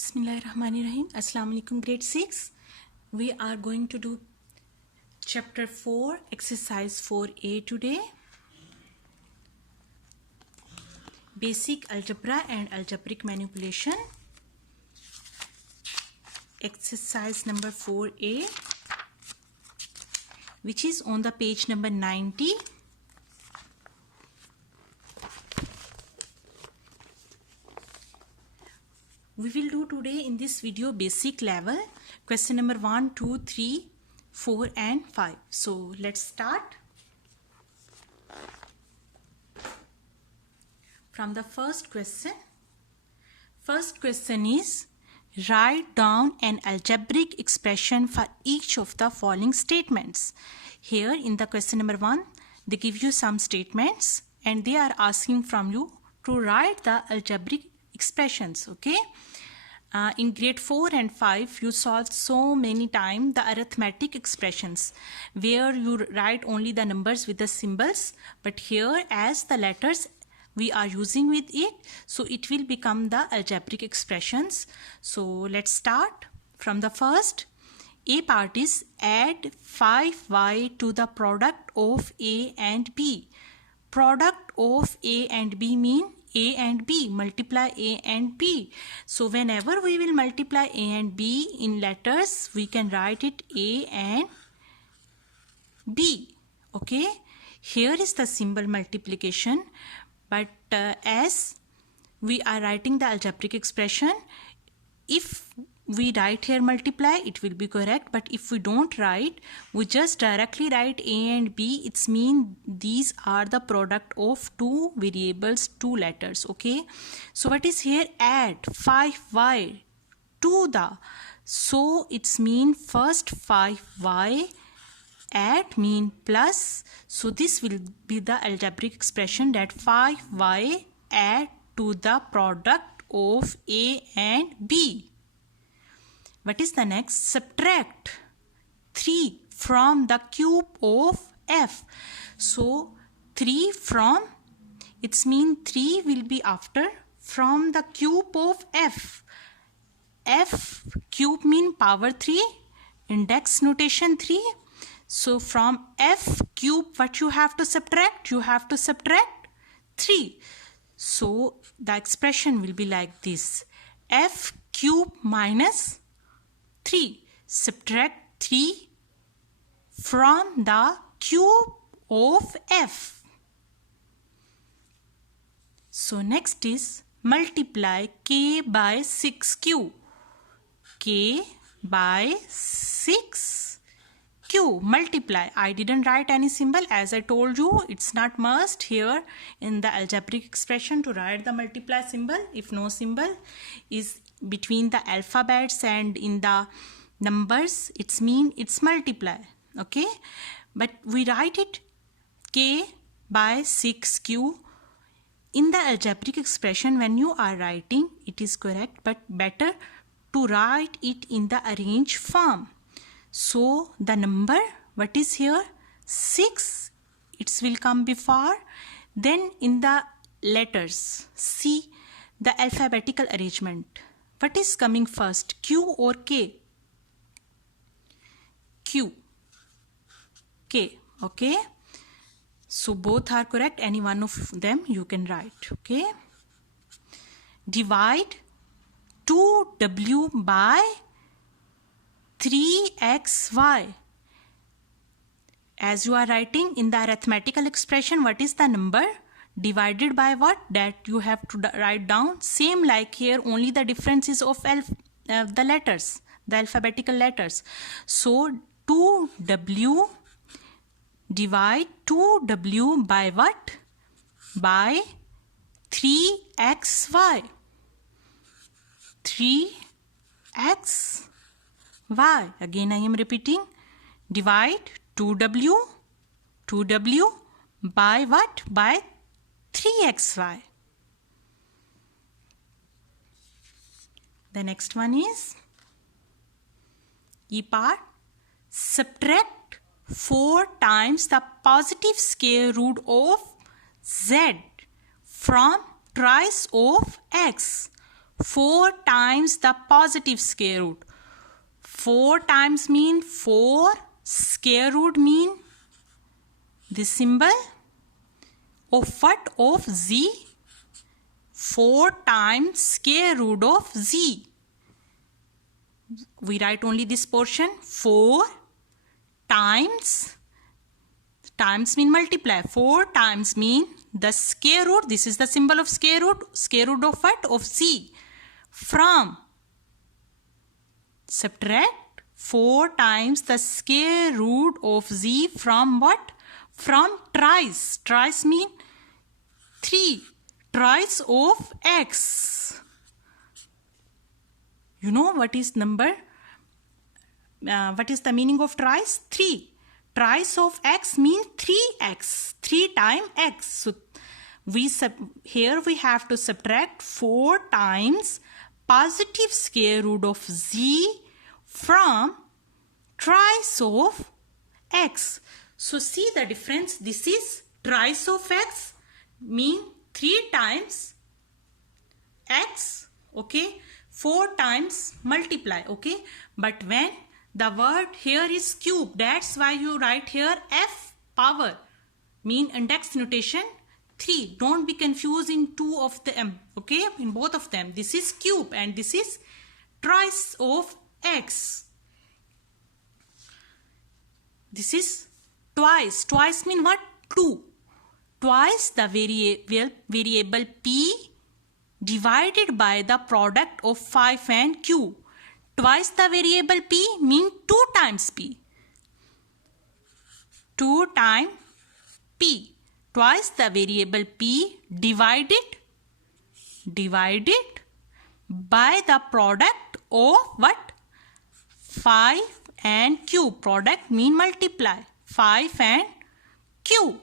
Bismillahirrahmanirrahim. Assalamu alaikum, grade 6. We are going to do chapter 4, exercise 4a today. Basic algebra and algebraic manipulation. Exercise number 4a, which is on the page number 90. We will do today in this video basic level, question number 1, 2, 3, 4 and 5. So let's start. From the first question. First question is, write down an algebraic expression for each of the following statements. Here in the question number 1, they give you some statements and they are asking from you to write the algebraic expressions, okay? In grade 4 and 5, you solved so many times the arithmetic expressions where you write only the numbers with the symbols, but here as the letters we are using with it, so it will become the algebraic expressions. So let's start from the first. A part is add 5y to the product of A and B. Product of A and B mean A and B, multiply A and B. So whenever we will multiply A and B in letters, we can write it A and B. Okay, here is the symbol multiplication, but as we are writing the algebraic expression, if we write here multiply, it will be correct, but if we don't write, we just directly write A and B, it's mean these are the product of two variables, two letters, okay? So what is here? Add 5y to the, so it's mean first 5y, add mean plus, so this will be the algebraic expression that 5y add to the product of A and B. What is the next? Subtract 3 from the cube of f. So 3 from, it's mean 3 will be after from the cube of f. F cube mean power 3, index notation 3. So from f cube what you have to subtract? You have to subtract 3. So the expression will be like this. F cube minus 3. Subtract 3 from the cube of f. So next is multiply k by 6q. K by 6q. Multiply. I didn't write any symbol, as I told you it's not must here in the algebraic expression to write the multiply symbol. If no symbol is between the alphabets and in the numbers, it's mean it's multiply, okay? But we write it k by 6q. In the algebraic expression, when you are writing, it is correct, but better to write it in the arranged form. So the number, what is here? 6, it will come before. Then in the letters, see the alphabetical arrangement. What is coming first, Q or K? Q. K. Okay. So both are correct. Any one of them you can write. Okay. Divide 2w by 3xy. As you are writing in the arithmetical expression, what is the number? Divided by what? That you have to write down. Same like here, only the difference is of the letters, the alphabetical letters. So 2w, divide 2w by what? By 3xy. 3xy. Again I am repeating. Divide 2w by what? By 3xy. The next one is E part. Subtract 4 times the positive square root of z from twice of x. 4 times the positive square root. 4 times mean 4, square root mean this symbol of what? Of z. 4 times square root of z. We write only this portion. 4 times mean multiply. 4 times mean the square root. This is the symbol of square root. Square root of what? Of z. From. Subtract 4 times the square root of z from what? From trice. Trice mean 3. Trice of x. You know what is number? What is the meaning of trice? 3. Trice of x mean 3x. 3 times x. So here we have to subtract 4 times positive square root of z from trice of x. So see the difference. This is trice of x mean 3 times x, okay, 4 times multiply, okay. But when the word here is cube, that's why you write here f power, mean index notation 3. Don't be confused in two of them, okay, in both of them. This is cube and this is trice of x. This is twice. Twice mean what? 2. Twice the variable p divided by the product of 5 and q. Twice the variable p mean 2 times p. 2 times p. Twice the variable p divided by the product of what? 5 and q. Product mean multiply. 5 and q.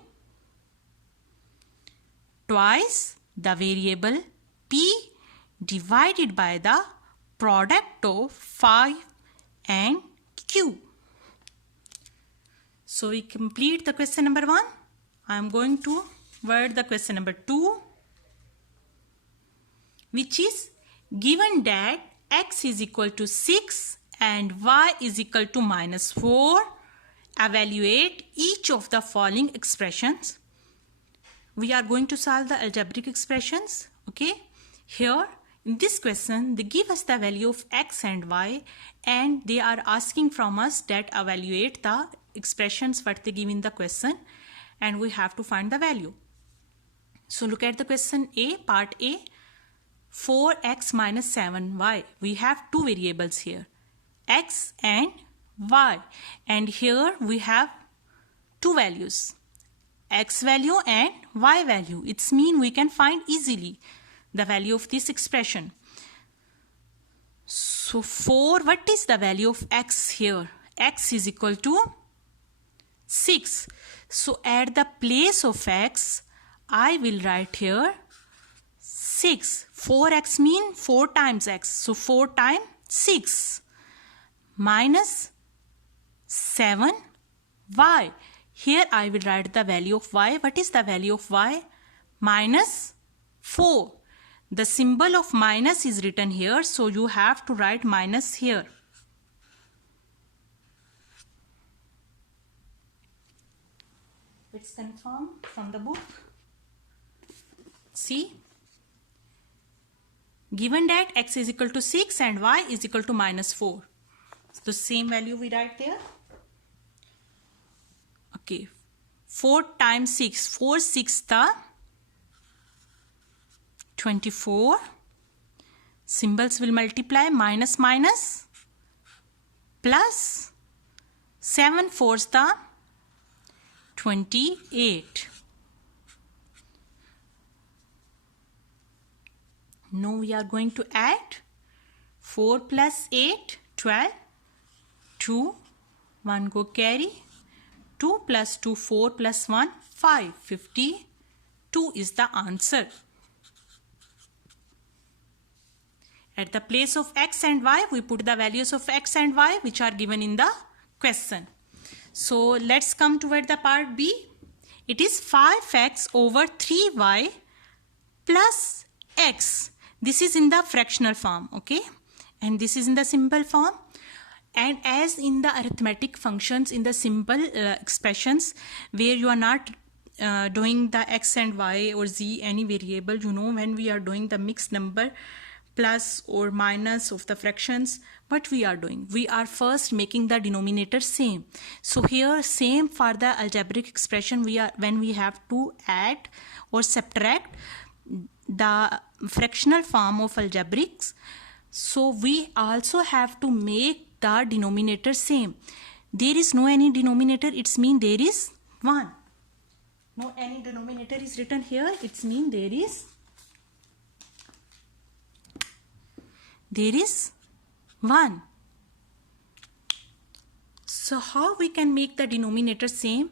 Twice the variable p divided by the product of 5 and q. So we complete the question number 1. I am going to word the question number 2, which is given that x is equal to 6 and y is equal to -4, evaluate each of the following expressions. We are going to solve the algebraic expressions, okay. Here in this question they give us the value of x and y and they are asking from us that evaluate the expressions what they give in the question and we have to find the value. So look at the question A, part A. 4x minus 7y. We have two variables here, x and y, and here we have two values, x value and y value. It's mean we can find easily the value of this expression. So what is the value of x here? X is equal to 6. So at the place of x, I will write here 6. 4x mean 4 times x. So 4 times 6 minus 7y. Here I will write the value of y. What is the value of y? Minus 4. The symbol of minus is written here, so you have to write minus here. Let's confirm from the book. See, given that x is equal to 6 and y is equal to -4. So same value we write there. Okay, 4 times 6, 4 6 the 24. Symbols will multiply, minus minus plus 7 4s the 28. Now we are going to add 4 plus 8, 12, 2, 1 go carry, 2 plus 2, 4 plus 1, 5, 52 is the answer. At the place of x and y, we put the values of x and y which are given in the question. So let's come toward the part B. It is 5x over 3y plus x. This is in the fractional form, okay, and this is in the simple form. And as in the arithmetic functions, in the simple expressions where you are not doing the x and y or z any variable, you know, when we are doing the mixed number plus or minus of the fractions, what we are doing, we are first making the denominator same. So here same for the algebraic expression, we are, when we have to add or subtract the fractional form of algebraics, so we also have to make the denominator same. There is no any denominator, it's mean there is 1. No any denominator is written here, it's mean there is 1. So how we can make the denominator same?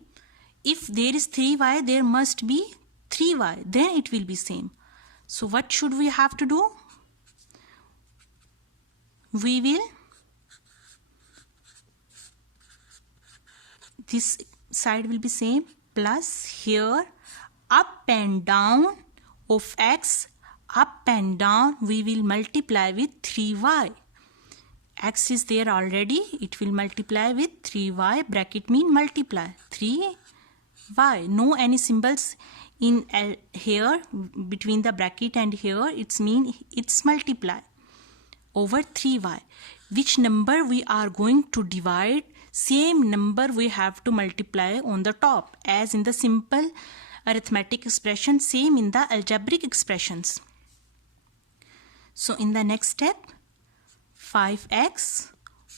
If there is 3y, there must be 3y, then it will be same. So what should we have to do? We will, this side will be same, plus here up and down of x, up and down we will multiply with 3y. X is there already, it will multiply with 3y, bracket mean multiply 3y. No any symbols in here between the bracket and here, it's mean it's multiply over 3y. Which number we are going to divide, same number we have to multiply on the top, as in the simple arithmetic expression, same in the algebraic expressions. So in the next step, 5x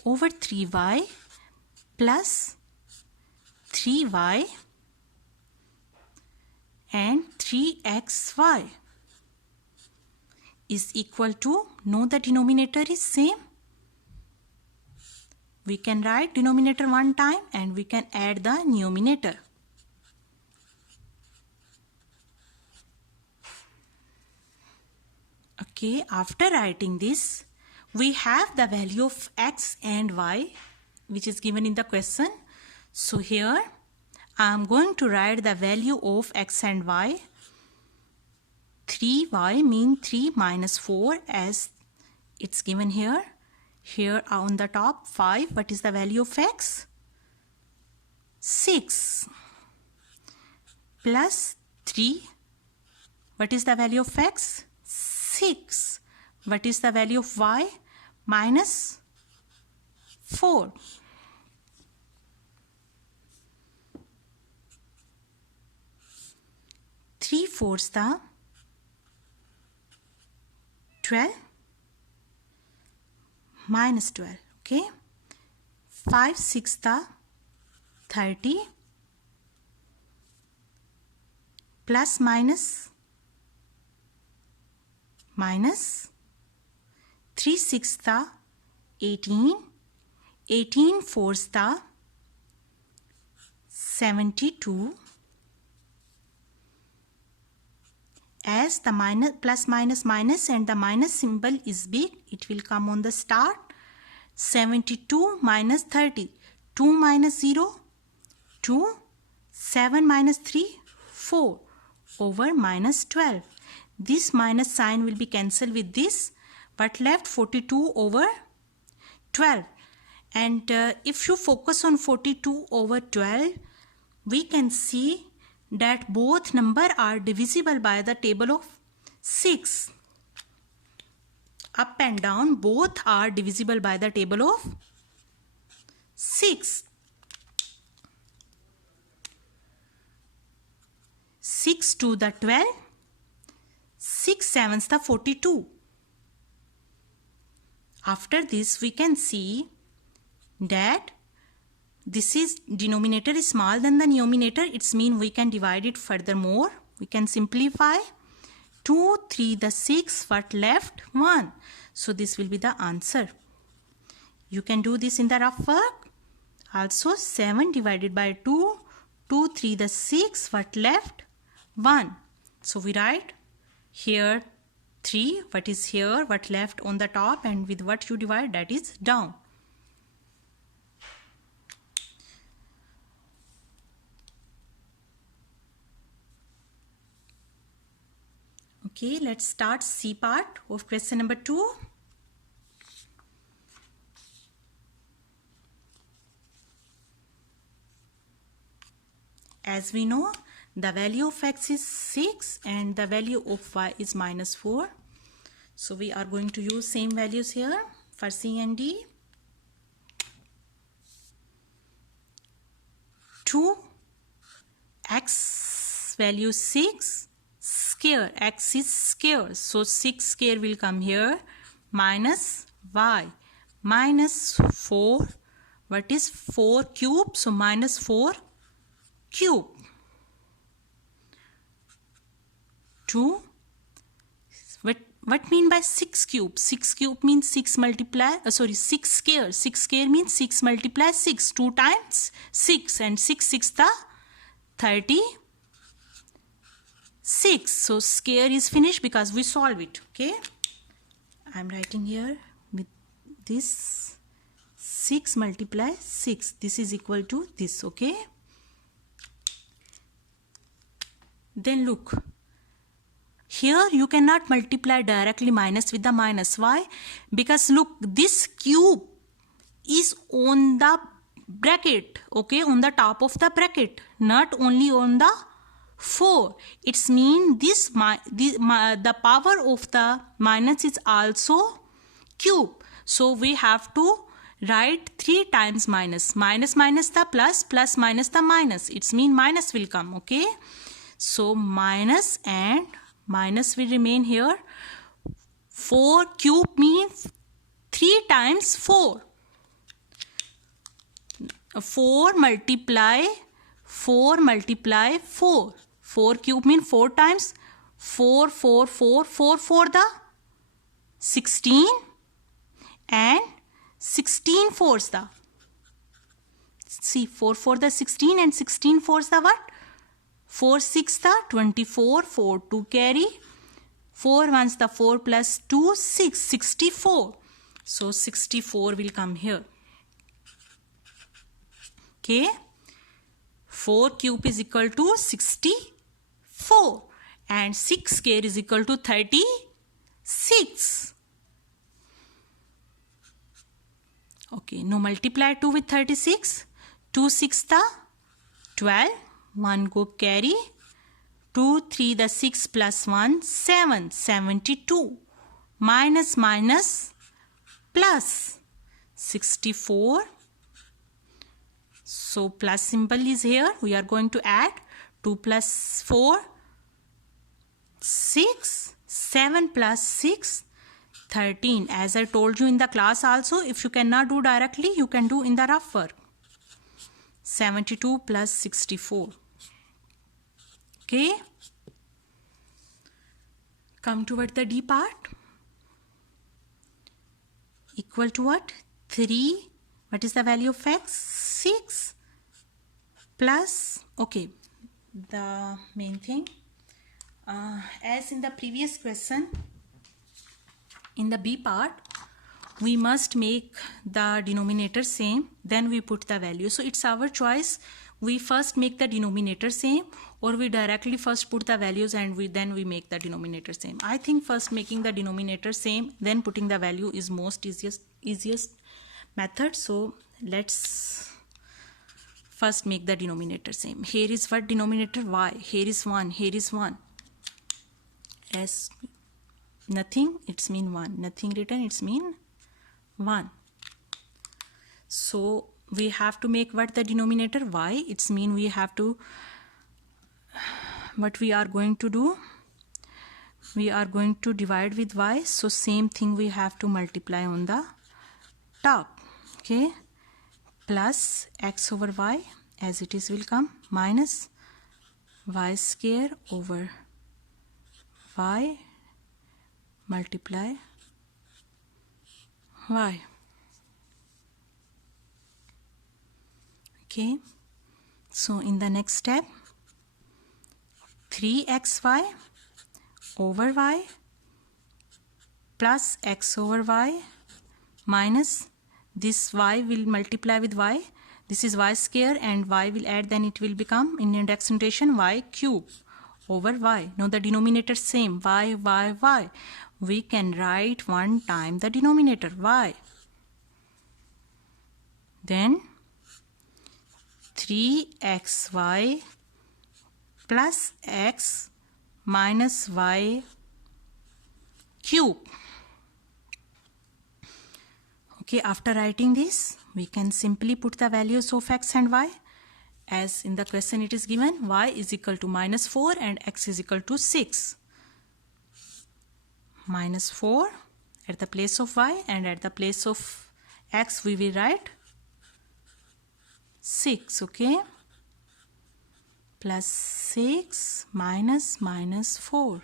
over 3y plus 3y and 3xy is equal to, know the denominator is same. We can write denominator one time and we can add the numerator. Okay, after writing this, we have the value of x and y which is given in the question. So here I am going to write the value of x and y. 3y mean 3 minus 4 as it's given here. Here on the top 5, what is the value of x? 6 plus 3, what is the value of x? 6. What is the value of y? Minus 4. Three fourths the 12 minus 12, okay. 5 6 the 30 plus minus 3 6 the 18, 18 fours the 72. As the minus, plus minus minus and the minus symbol is big, it will come on the start. 72 minus 30, 2 minus 0, 2, 7 minus 3, 4 over minus 12. This minus sign will be cancelled with this, but left 42 over 12. And if you focus on 42 over 12, we can see that both number are divisible by the table of 6. Up and down both are divisible by the table of 6. 6 to the 12, 6 sevens the 42. After this we can see that this is denominator is smaller than the numerator. It's mean we can divide it furthermore. We can simplify. 2, 3, the 6, what left? 1. So this will be the answer. You can do this in the rough work. Also 7 divided by 2, 2, 3, the 6, what left? 1. So we write here 3, what is here, what left on the top, and with what you divide, that is down. Okay, let's start C part of question number 2. As we know, the value of x is 6 and the value of y is -4. So we are going to use same values here for C and D. 2 x value 6 square, x is square, so 6 square will come here, minus y minus 4, what is 4 cube, so minus 4 cube. 2, what mean by 6 cube? 6 cube means 6 multiply, 6 square. 6 square means 6 multiply 6, 2 times 6, and 6 the 36. So square is finished because we solve it. Okay, I am writing here with this 6 multiply 6. This is equal to this. Okay, then look. Here you cannot multiply directly minus with the minus. Why? Because look, this cube is on the bracket, okay, on the top of the bracket, not only on the 4. It's mean this the power of the minus is also cube. So we have to write 3 times minus. Minus the plus, plus minus the minus. It's mean minus will come, okay. So minus and minus will remain here. 4 cube means 3 times 4. 4 multiply 4. 4 cube means 4 times 4 4 the 16, and 16 fours the, see, 4 the 16 and 16 fours the what? 4 6 the 24, 4 2 carry, 4 1s the 4 plus 2 6, 64. So 64 will come here. Okay, 4 cube is equal to 64 and 6 square is equal to 36. Okay, now multiply 2 with 36. 2 6 the 12. 1 go carry, 2 3 the 6 plus 1 7, 72, minus plus 64. So plus symbol is here, we are going to add 2 plus 4 6, 7 plus 6 13. As I told you in the class also, if you cannot do directly, you can do in the rough work. 72 plus 64. Okay, come toward the D part. Equal to what? 3. What is the value of x? 6 plus, okay, the main thing, as in the previous question, in the B part, we must make the denominator same, then we put the value. So it's our choice. We first make the denominator same, or we directly first put the values and then we make the denominator same. I think first making the denominator same, then putting the value is most easiest method. So let's first make the denominator same. Here is what denominator? Y. Here is 1. Here is 1. As nothing, it's mean 1. Nothing written, it's mean 1. So we have to make what the denominator? Y. It's mean we have to, what we are going to do, we are going to divide with y. So same thing we have to multiply on the top. Okay, plus x over y as it is will come, minus y square over y multiply y. Okay, so in the next step, 3xy over y plus x over y minus this y will multiply with y. This is y square and y will add, then it will become in index notation y cube over y. Now the denominator same, y, y, y. We can write one time the denominator, y. Then 3xy plus x minus y cube. Okay, after writing this, we can simply put the values of x and y. As in the question it is given, y is equal to minus 4 and x is equal to 6. Minus 4 at the place of y, and at the place of x we will write 6, okay? Plus 6 minus 4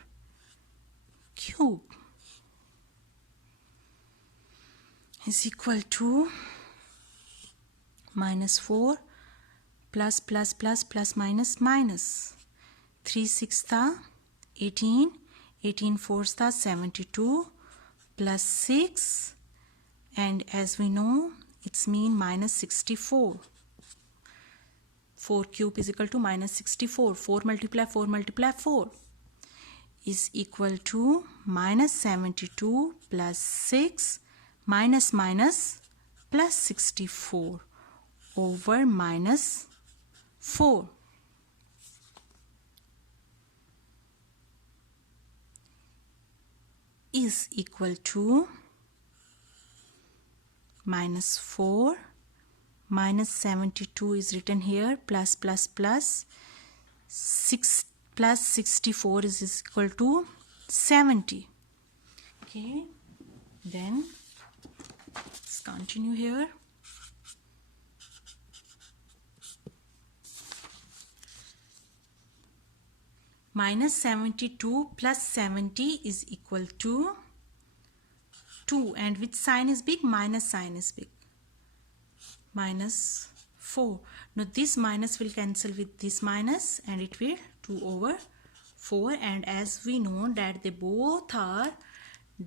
cube is equal to minus 4 plus minus minus. 3 6 18, 18 4 72 plus 6, and as we know it's mean minus 64. 4 cube is equal to minus 64. 4 multiply 4 is equal to minus 72 plus 6 minus plus 64 over minus 4. Is equal to minus 4 minus 72 is written here, plus 6 plus 64 is equal to 70. Okay, then let's continue here. Minus 72 plus 70 is equal to 2, and which sign is big? Minus sign is big. Minus 4. Now this minus will cancel with this minus and it will 2 over 4, and as we know that they both are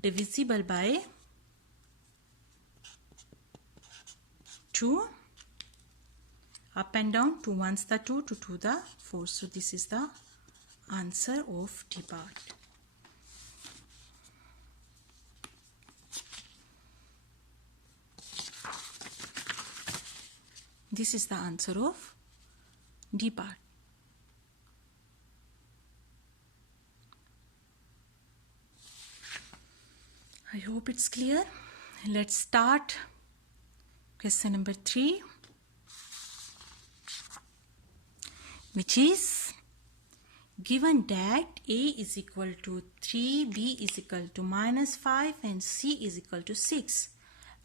divisible by 2. Up and down, 2 ones the 2, 2 2 the 4. So this is the answer of D part. This is the answer of D part. I hope it's clear. Let's start question number 3, which is given that A is equal to 3, B is equal to minus 5 and C is equal to 6.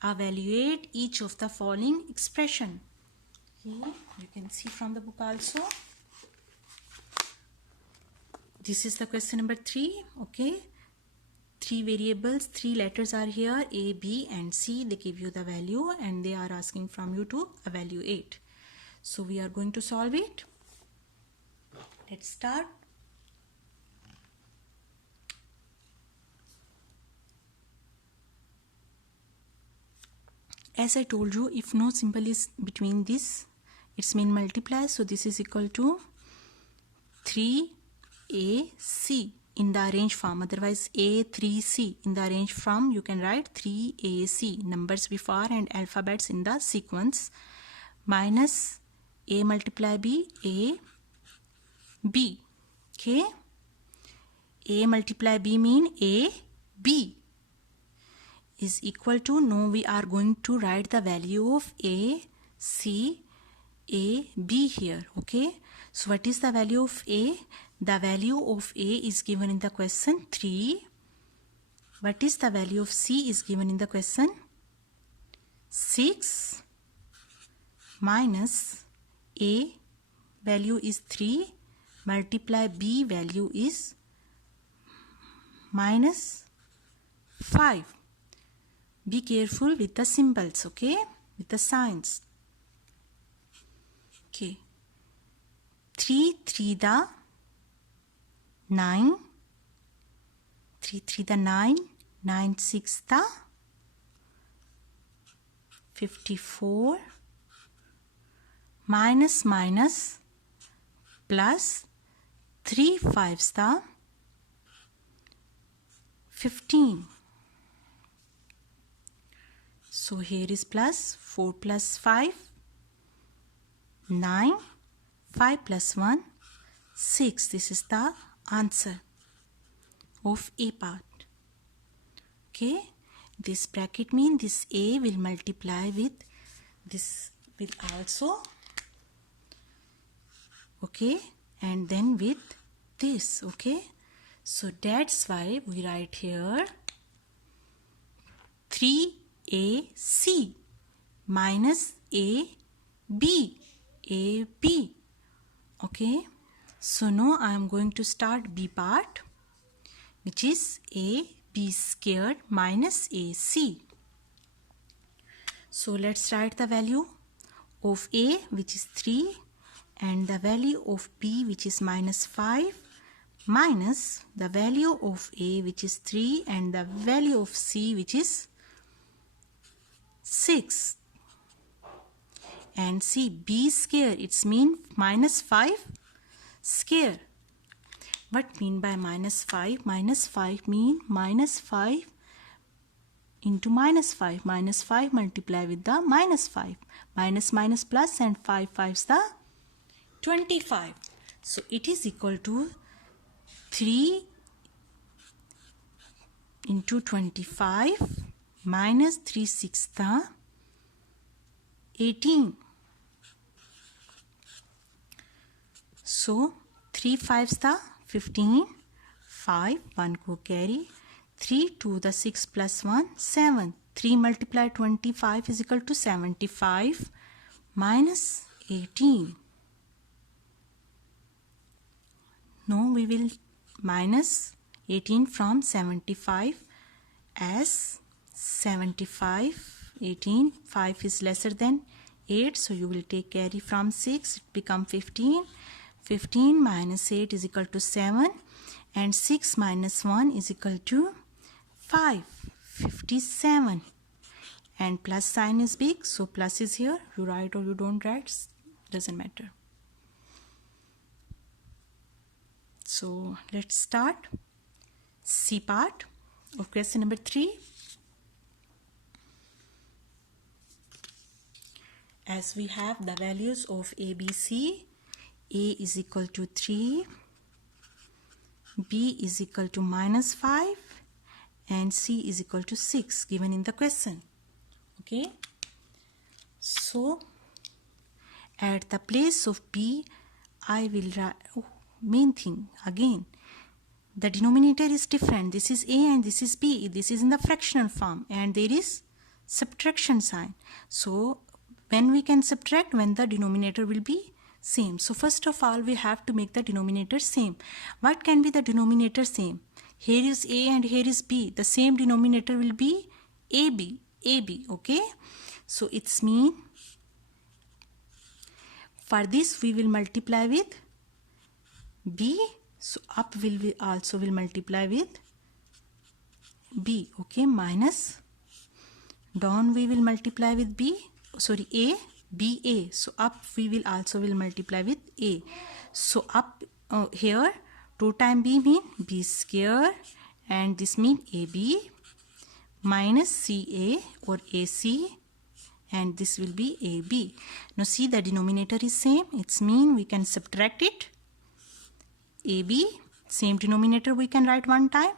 Evaluate each of the following expression. Okay, you can see from the book also. This is the question number 3. Okay, 3 variables, 3 letters are here, A, B and C. They give you the value and they are asking from you to evaluate. So we are going to solve it. Let's start. As I told you, if no symbol is between this, it's mean multiply. So this is equal to 3AC in the arranged form. Otherwise A3C in the arranged form you can write 3AC, numbers before and alphabets in the sequence, minus A multiply B, A, B. Okay, A multiply B mean A, B is equal to, now we are going to write the value of A, C, A, B here. Okay, so what is the value of A? The value of A is given in the question 3. What is the value of C is given in the question? 6 minus A value is 3 multiply B value is minus 5. Be careful with the symbols, okay, with the signs. Okay, 3 3 the 9, 3 3 the 9, 9 6 the 54, minus minus plus 3 5s the 15. So here is plus 4 plus 5 9, 5 plus 1 6. This is the answer of A part. Okay, this bracket means this A will multiply with this will also, okay, and then with this. Okay, so that's why we write here 3AC minus AB. Okay, so now I am going to start B part, which is AB squared minus AC. So let's write the value of A, which is 3, and the value of B, which is minus 5, minus the value of A, which is 3, and the value of C, which is 6. And see, B square, it's mean minus 5 square. What mean by minus 5? Minus 5 mean minus 5 into minus 5. Minus 5 multiply with the minus 5. Minus minus plus, and 5 5s the 25. So it is equal to 3 into 25 minus 3 6 the 18. So 3 5s the 15, 5 1 को carry, 3 2 the 6 plus 1 7. 3 multiply 25 is equal to 75 minus 18. Now we will minus 18 from 75 as 75, 18, 5 is lesser than 8, so you will take carry from 6, it become 15. 15 minus 8 is equal to 7, and 6 minus 1 is equal to 5, 57. And plus sign is big, so plus is here. You write or you don't write, doesn't matter. So let's start C part of question number 3. As we have the values of A, B, C, A is equal to 3, B is equal to minus 5, and C is equal to 6 given in the question. Okay, so at the place of B, I will write, main thing again, the denominator is different. This is A and this is B. This is in the fractional form, and there is subtraction sign. So when we can subtract, when the denominator will be same. So first of all, we have to make the denominator same. What can be the denominator same? Here is A and here is B. The same denominator will be AB. Okay, so it's mean for this we will multiply with B, so up will we also will multiply with B. Okay, minus down we will multiply with A, B, A. So up we will also will multiply with A. So up here 2 times B mean B square, and this mean AB minus CA or AC, and this will be AB. Now see, the denominator is same. It's mean we can subtract it. AB, same denominator we can write one time.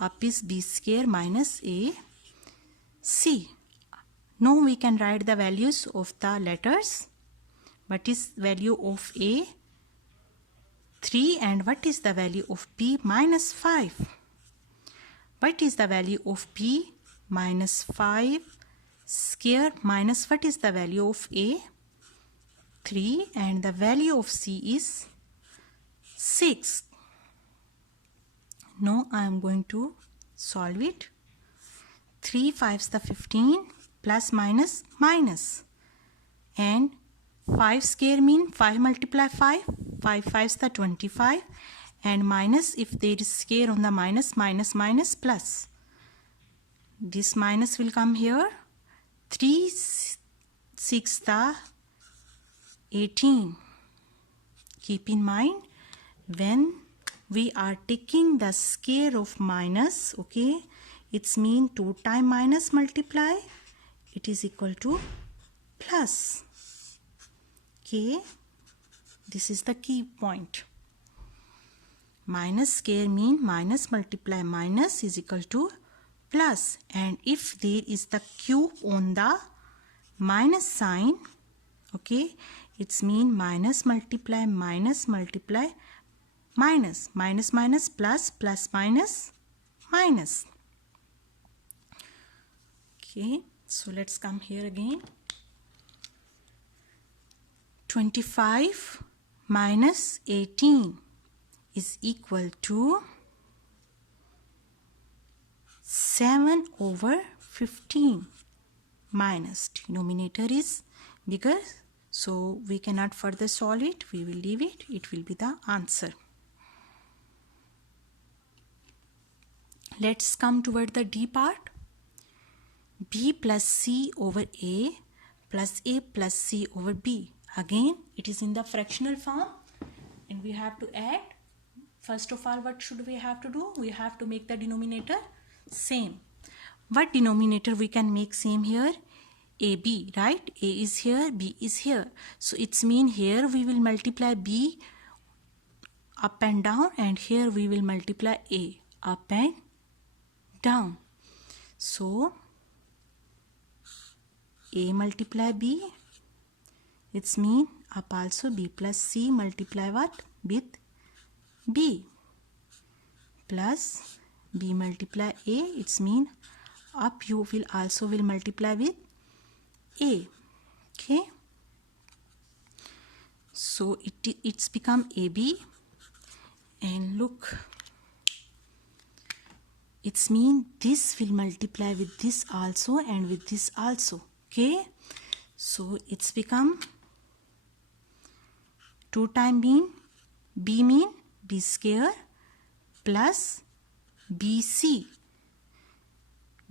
Up is B square minus AC. Now we can write the values of the letters. What is value of A? 3, and what is the value of B? Minus 5. What is the value of B? Minus 5 square minus what is the value of A? 3, and the value of C is 6. Now I am going to solve it. 3 5s the 15, plus minus minus, and 5 square mean 5 multiply 5, 5 5s the 25, and minus, if there is square on the minus, minus minus plus, this minus will come here. 3 6 the 18. Keep in mind when we are taking the square of minus, okay, it's mean 2 times minus multiply, it is equal to plus. Okay, this is the key point. Minus square mean minus multiply minus is equal to plus, and if there is the cube on the minus sign, okay, it's mean minus multiply minus multiply minus, minus minus plus, plus minus minus. Okay, so let's come here again. 25 minus 18 is equal to 7 over 15 minus denominator is bigger, so we cannot further solve it, we will leave it, it will be the answer. Let's come toward the D part. B plus C over A plus A plus C over B. Again, it is in the fractional form and we have to add. First of all, what should we have to do? We have to make the denominator same. What denominator we can make same here? AB, right? A is here, B is here. So it's mean here we will multiply B up and down, and here we will multiply A up and down. So A multiply B, it's mean up also B plus C multiply what? With B, plus B multiply A, it's mean up you will also will multiply with A. Okay, so it's become AB, and look, it's mean this will multiply with this also and with this also. Okay, so it's become 2 times B mean B square plus BC,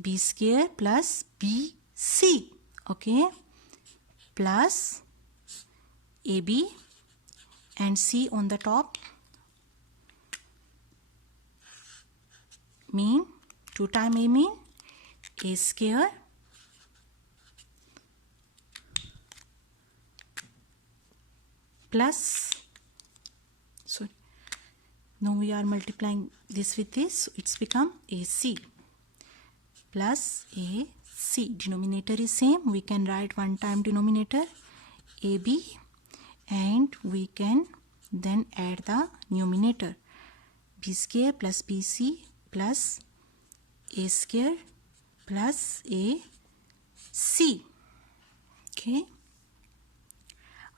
B square plus BC, okay, plus AB and C on the top, mean 2 times A mean A square plus, so now we are multiplying this with this, so it's become AC plus AC. Denominator is same, we can write one time denominator AB, and we can then add the numerator B square plus BC plus A square plus AC. Okay,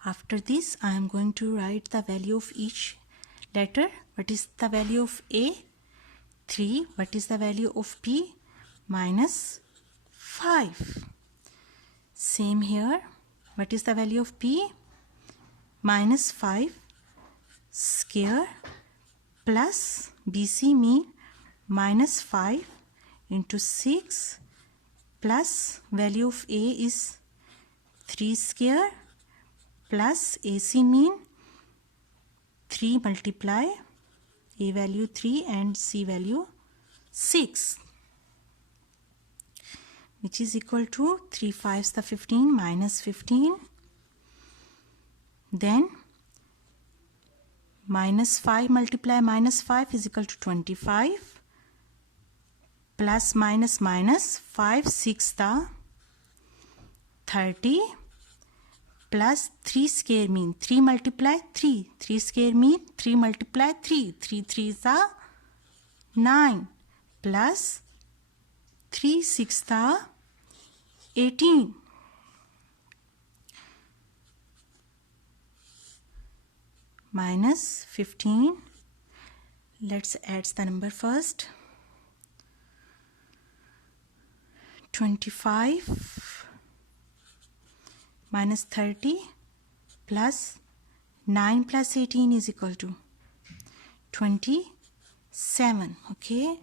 after this I am going to write the value of each letter. What is the value of A? 3. What is the value of B? Minus 5. Same here. What is the value of B? Minus 5 square plus BC mean minus 5 into 6 plus value of A is 3 square plus AC mean 3 multiply A value 3 and C value 6, which is equal to 3 5s the 15 minus 15. Then minus 5 multiply minus 5 is equal to 25, plus minus minus 5 6 the 30, plus 3 square mean 3 multiply 3, 3 square mean 3 multiply 3, 3 3 is the 9, plus 3 6 the 18. Minus 15. Let's add the number first. 25 minus 30 plus 9 plus 18 is equal to 27. Okay,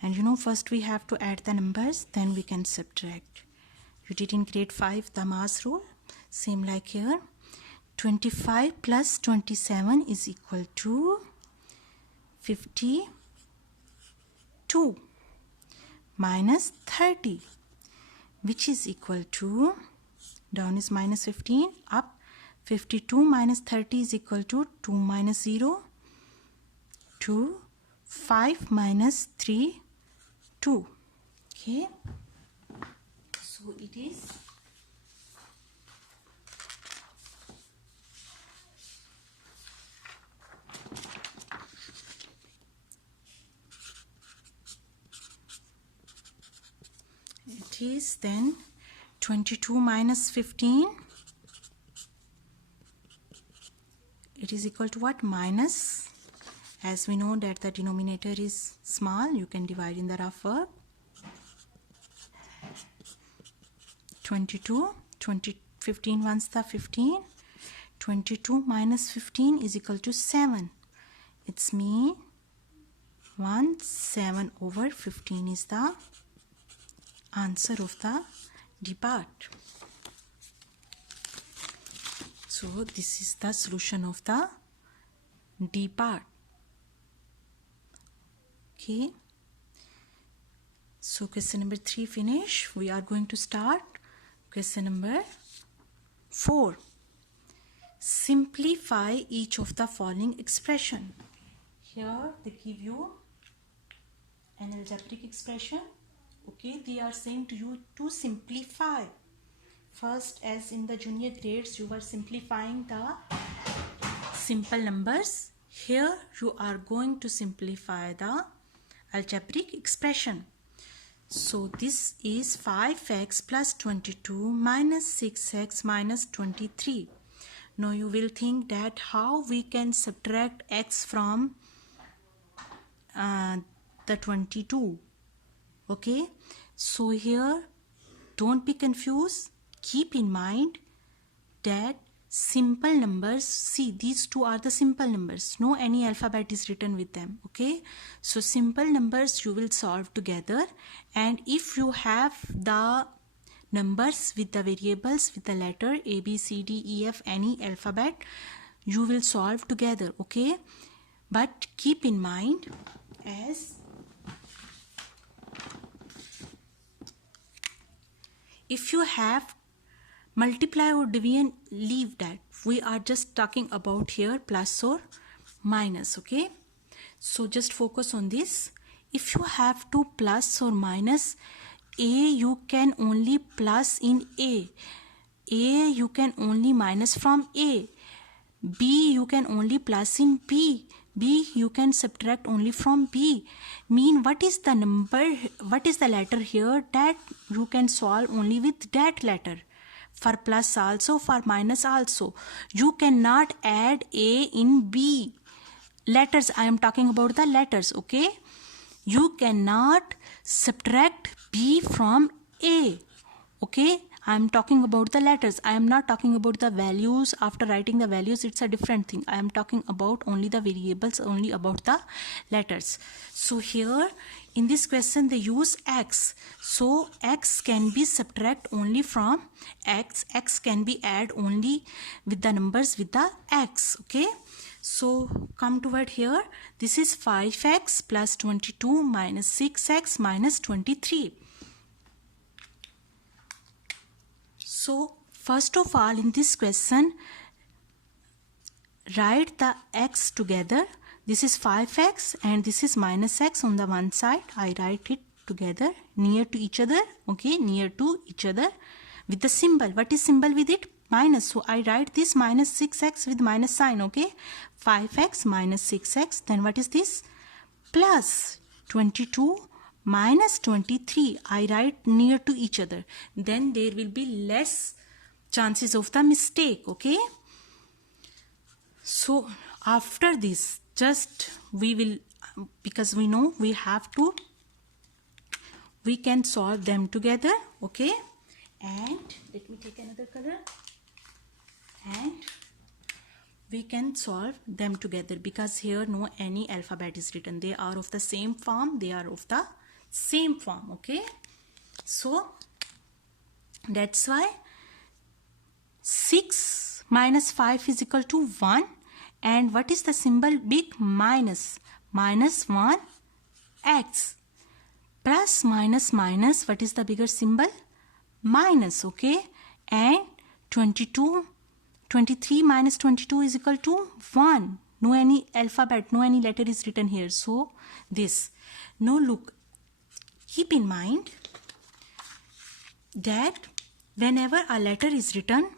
and you know, first we have to add the numbers, then we can subtract. You did in grade 5 the mass rule, same like here. 25 plus 27 is equal to 52 minus 30, which is equal to, down is minus 15, up 52 minus 30 is equal to 2 minus 0, 2, 5 minus 3, 2. Okay, so it is then 22 minus 15, it is equal to what? Minus, as we know that the denominator is small, you can divide in the rough verb. 22, 15 ones the 15, 22 minus 15 is equal to 7. It's mean 7 over 15 is the answer of the D part. So this is the solution of the D part. Okay, so question number 3 finish. We are going to start question number 4. Simplify each of the following expression. Here they give you an algebraic expression. Okay, they are saying to you to simplify. First, as in the junior grades, you were simplifying the simple numbers. Here you are going to simplify the algebraic expression. So this is 5x plus 22 minus 6x minus 23. Now you will think that how we can subtract x from the 22. Okay, so here don't be confused. Keep in mind that simple numbers, see these two are the simple numbers, no any alphabet is written with them. Okay, so simple numbers you will solve together, and if you have the numbers with the variables with the letter A, B, C, D, E, F, any alphabet, you will solve together. Okay, but keep in mind, as if you have multiply or division, leave that. We are just talking about here plus or minus. Okay, so just focus on this. If you have to plus or minus, A you can only plus in A you can only minus from A, B you can only plus in B you can subtract only from B. Mean what is the number, what is the letter here that you can solve only with that letter? For plus also, for minus also. You cannot add A in B. Letters, I am talking about the letters. Okay, you cannot subtract B from A. Okay, I am talking about the letters. I am not talking about the values. After writing the values, it's a different thing. I am talking about only the variables, only about the letters. So here in this question they use x. So x can be subtract only from x. X can be add only with the numbers with the x. Okay, so come toward here. This is 5x plus 22 minus 6x minus 23. So first of all, in this question, write the x together. This is 5x and this is minus x on the one side. I write it together near to each other. Okay, near to each other with the symbol. What is symbol with it? Minus. So I write this minus 6x with minus sign. Okay, 5x minus 6x. Then what is this? Plus 22 minus 23. I write near to each other. Then there will be less chances of the mistake. Okay, so after this, just we will, because we know we have to, we can solve them together. Okay, and let me take another color, and we can solve them together because here no any alphabet is written. They are of the same form. They are of the same form. Okay, so that's why 6 minus 5 is equal to 1. And what is the symbol? Big minus. minus 1 x. Plus minus minus, what is the bigger symbol? Minus, okay? And 23 minus 22 is equal to 1. No any alphabet, no any letter is written here. So this. Now look, keep in mind that whenever a letter is written,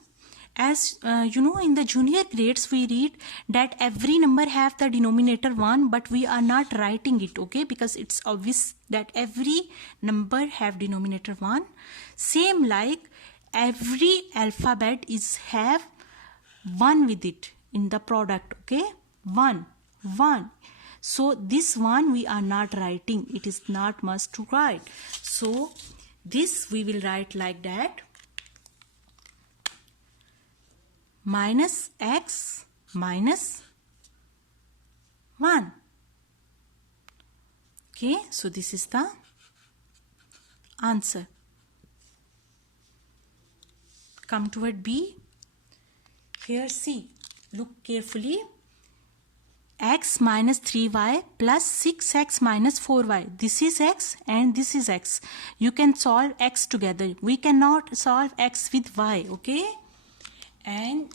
as you know, in the junior grades we read that every number have the denominator 1, but we are not writing it, okay, because it's obvious that every number have denominator 1. Same like every alphabet is have 1 with it in the product, okay, 1. So this one we are not writing, it is not must to write. So this we will write like that, minus x minus 1. Okay, so this is the answer. Come toward B. Here see, look carefully. X minus 3y plus 6x minus 4y. This is x and this is x. You can solve x together. We cannot solve x with y, okay? And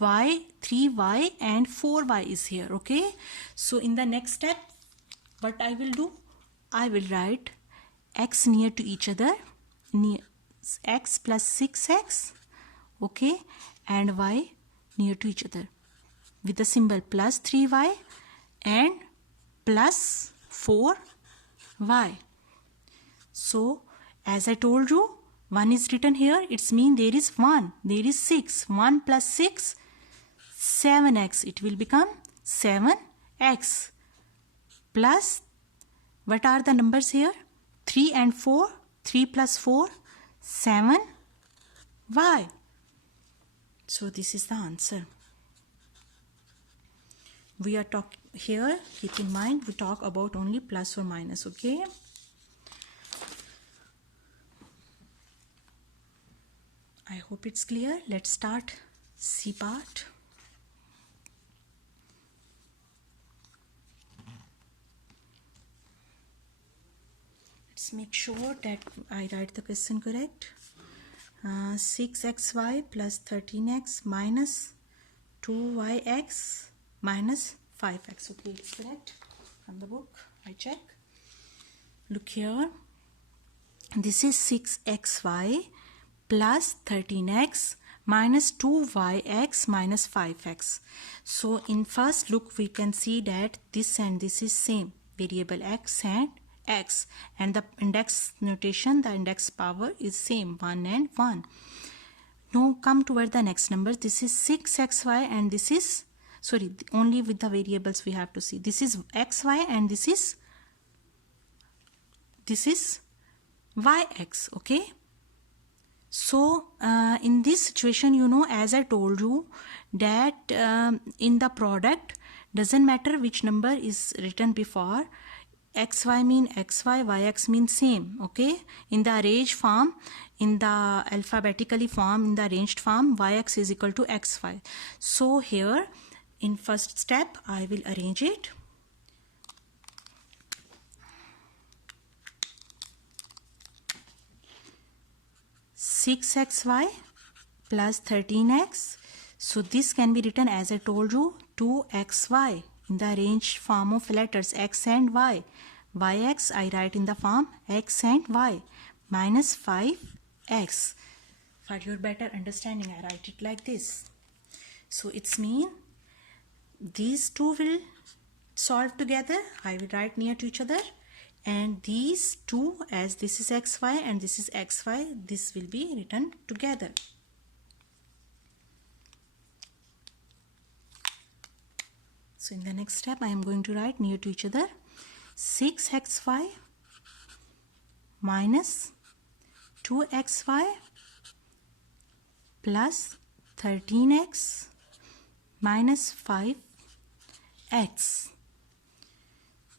y, 3y and 4y is here, okay? So in the next step, what I will do? I will write x near to each other. X plus 6x, okay? And y near to each other with the symbol plus 3y and plus 4y. So as I told you, 1 is written here, it's mean there is 1, there is 6. 1 plus 6, 7x. It will become 7x plus, what are the numbers here? 3 and 4. 3 plus 4, 7y. So this is the answer. We are talking here, keep in mind, we talk about only plus or minus, okay? I hope it's clear. Let's start C part. Let's make sure that I write the question correct. 6xy plus 13x minus 2yx minus 5x. Okay, it's correct from the book. I check. Look here. This is 6xy plus 13x minus 2yx minus 5x. So in first look we can see that this and this is same variable x and x, and the index notation, the index power is same 1 and 1. Now come toward the next number. This is 6xy and this is, sorry, only with the variables we have to see. This is xy and this is yx, okay? So in this situation, you know, as I told you that in the product doesn't matter which number is written before. xy mean xy, yx mean same, okay? In the arranged form, in the alphabetically form, in the arranged form, yx is equal to xy. So here in first step I will arrange it. Six xy plus 13x. So this can be written as I told you 2xy in the arranged form of letters x and y. Yx I write in the form x and y minus 5x. For your better understanding, I write it like this. So it's mean these two will solve together. I will write near to each other, and these two, as this is xy and this is xy, this will be written together. So in the next step I am going to write near to each other 6xy minus 2xy plus 13x minus 5x.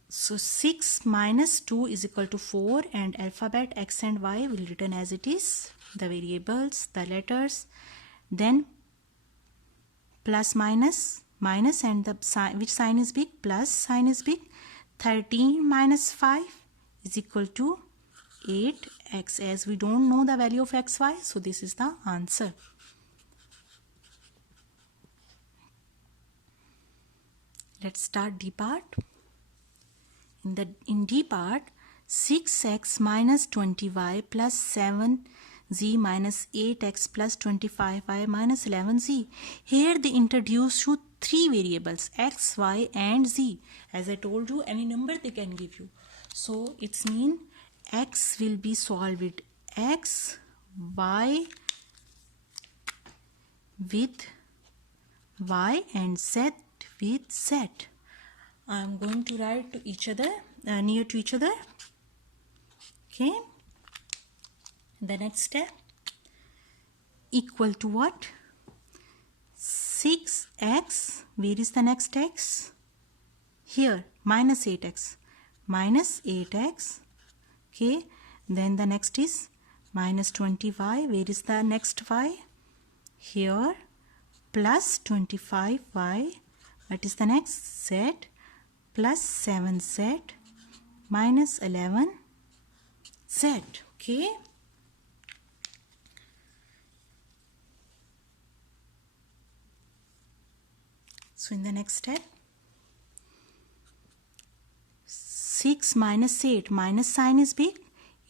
So 6 minus 2 is equal to 4, and alphabet x and y will written as it is, the variables, the letters, then plus minus minus, and the sign, which sign is big? Plus sign is big. 13 minus 5 is equal to 8x, as we don't know the value of xy, so this is the answer. Let's start D part. In D part, 6x minus 20y plus 7z minus 8x plus 25y minus 11z. Here they introduce you three variables, x, y and z. As I told you, any number they can give you. So it's mean x will be solved with x, y with y and z with z. I am going to write to each other, near to each other. Okay. The next step, equal to what? 6x. Where is the next x? Here. Minus 8x. Minus 8x. Okay. Then the next is minus 20y. Where is the next y? Here. Plus 25y. What is the next? Z. Plus 7z. Minus 11z. Okay. So in the next step, 6 minus 8, minus sign is big.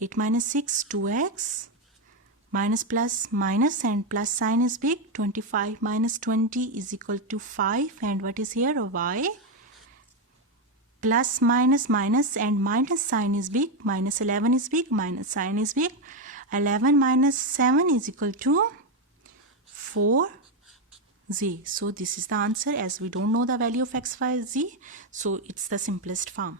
8 minus 6, 2x. Minus plus minus and plus sign is big. 25 minus 20 is equal to 5. And what is here? Y. Plus minus minus and minus sign is big. Minus 11 is big. Minus sign is big. 11 minus 7 is equal to 4z. So this is the answer, as we don't know the value of x, y, z. So it's the simplest form.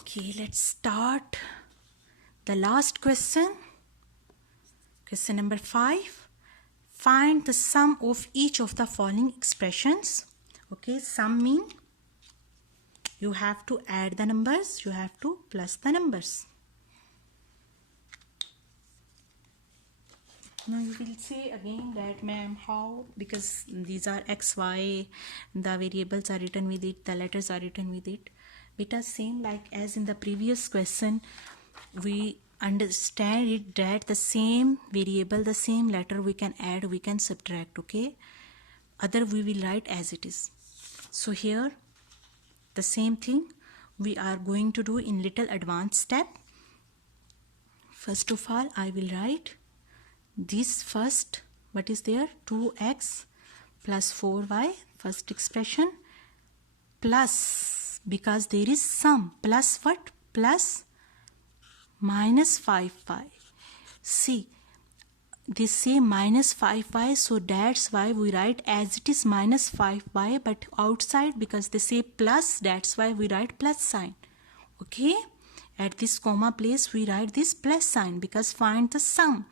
Okay, let's start the last question. Question number 5. Find the sum of each of the following expressions. Okay, sum mean you have to add the numbers, you have to plus the numbers. Now you will say again that, ma'am, how? Because these are x, y, the variables are written with it, the letters are written with it. Beta, same like as in the previous question, we understand it that the same variable, the same letter we can add, we can subtract, okay? Other we will write as it is. So here the same thing we are going to do in little advanced step. First of all, I will write this first. What is there? 2x plus 4y, first expression, plus, because there is sum, plus what? Plus minus 5y. See, they say minus 5y, so that's why we write as it is minus 5y, but outside because they say plus, that's why we write plus sign. Okay, at this comma place we write this plus sign because find the sum.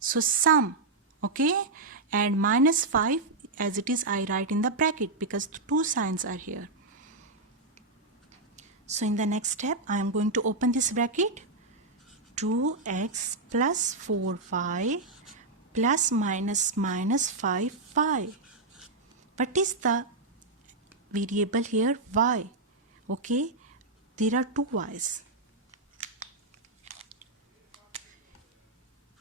So sum, okay, and minus 5 as it is I write in the bracket because two signs are here. So in the next step I am going to open this bracket. 2x plus 4y plus minus 5y. What is the variable here? Y. Okay, there are two y's.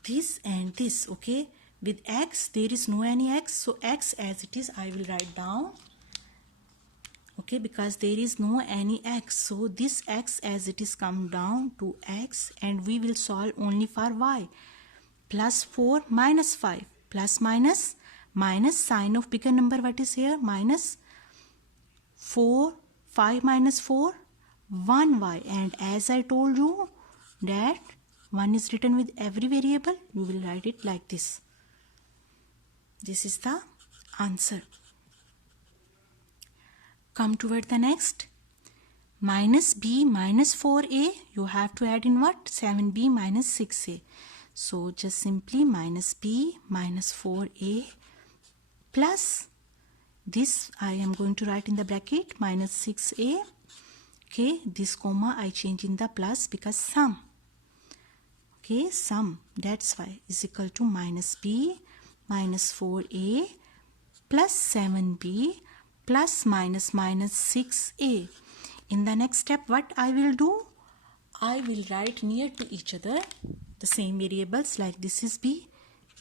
This and this, okay. With x there is no any x, so x as it is I will write down. Okay, because there is no any x, so this x as it is come down to x, and we will solve only for y. Plus 4 minus 5, plus minus, minus sign of bigger number, what is here? Minus 4, 5 minus 4, 1y, and as I told you that 1 is written with every variable, you will write it like this. This is the answer. Come toward the next. Minus b minus 4a, you have to add in what? 7b minus 6a. So just simply minus b minus 4a plus this I am going to write in the bracket minus 6a. Okay, this comma I change in the plus because sum. Okay, sum, that's why, is equal to minus b minus 4a plus 7b plus minus 6a. In the next step, what I will do? I will write near to each other the same variables, like this is b,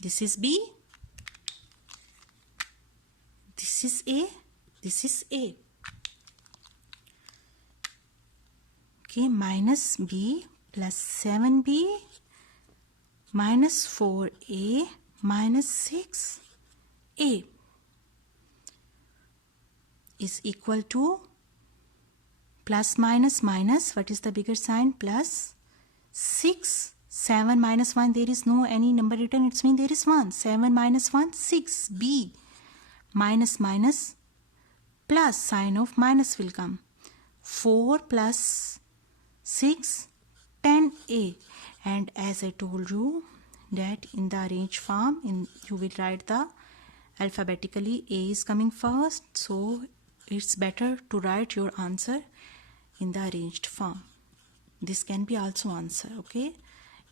this is b, this is a, this is a. Okay, minus b plus 7b minus 4a minus 6a is equal to plus minus minus, what is the bigger sign? Plus 6. 7 minus 1, there is no any number written, it means there is 1. 7 minus 1, 6. B minus minus plus, sign of minus will come. 4 plus 6, 10a. And as I told you that in the arranged form, you will write the alphabetically, a is coming first, so it's better to write your answer in the arranged form. This can be also answer, okay?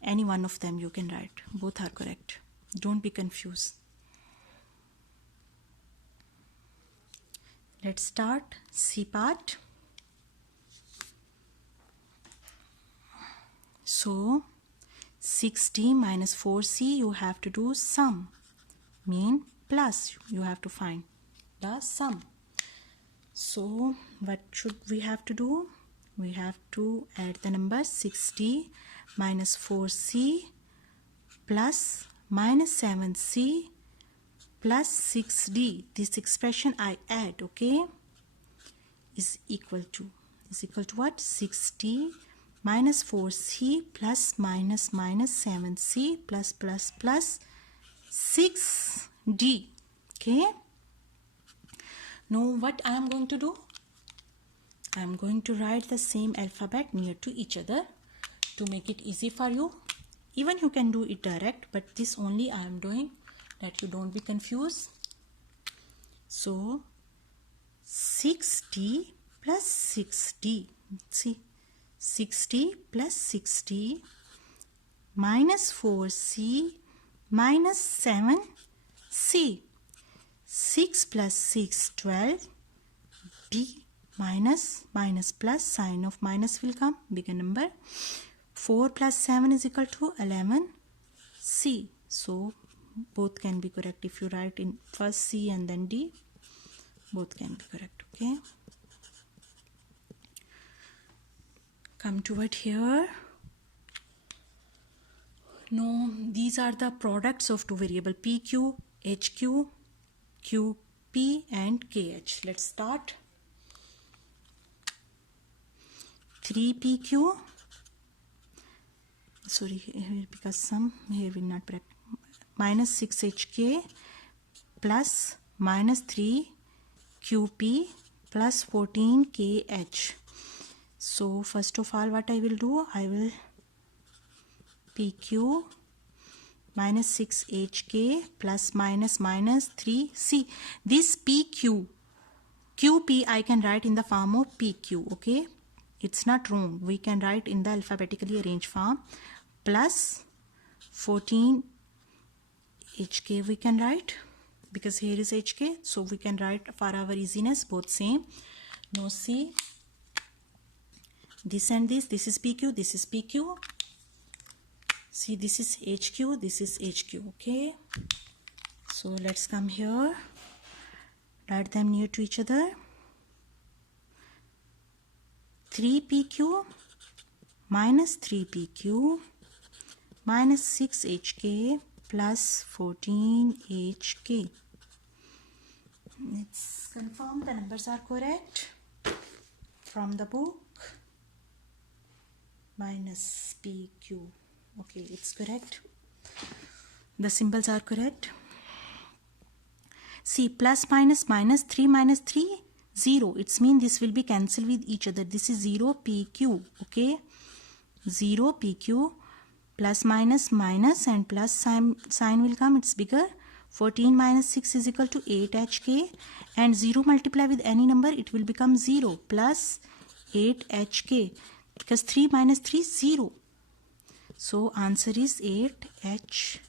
Any one of them you can write. Both are correct. Don't be confused. Let's start C part. So 6d minus 4c, you have to do sum, mean plus, you have to find the sum. So what should we have to do? We have to add the numbers 6d minus 4c plus minus 7c plus 6d. This expression I add, okay, is equal to what? 6d minus 4c plus minus 7c plus 6d. Okay. Now what I am going to do? I am going to write the same alphabet near to each other to make it easy for you. Even you can do it direct, but this only I am doing that you don't be confused. So 6d plus 6d. See, 6d plus 6d minus 4c minus 7c. 6 plus 6, 12. B minus plus, sign of minus will come, bigger number. 4 plus 7 is equal to 11. C. So both can be correct. If you write in first C and then D, both can be correct. Okay. Come to it here. No, these are the products of two variable PQ, HQ, QP and KH. Let's start. 3PQ, sorry, here because some here will not break, minus 6HK plus minus 3QP plus 14KH. So first of all, what I will do? I will PQ minus 6HK plus minus 3. See, this PQ, QP I can write in the form of PQ, okay? It's not wrong. We can write in the alphabetically arranged form. Plus 14 HK we can write, because here is HK, so we can write for our easiness both same. Now see, this and this is PQ, this is PQ. See, this is HQ, this is HQ, okay? So let's come here, write them near to each other. 3PQ minus 3PQ minus 6HK plus 14HK. Let's confirm the numbers are correct from the book. Minus PQ. Okay, it's correct. The symbols are correct. See, plus minus 3 minus 3, 0. It's mean this will be cancelled with each other. This is 0 PQ. Okay, 0 PQ plus minus and plus sign will come. It's bigger. 14 minus 6 is equal to 8 HK, and 0 multiply with any number, it will become 0 plus 8 HK, because 3 minus 3 is 0. So answer is 8HK.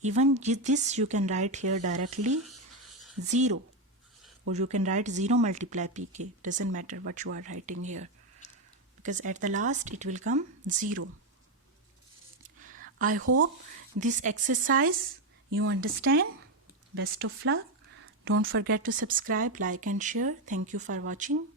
Even this you can write here directly 0, or you can write 0 multiply pk, doesn't matter what you are writing here, because at the last it will come 0. I hope this exercise you understand. Best of luck. Don't forget to subscribe, like and share. Thank you for watching.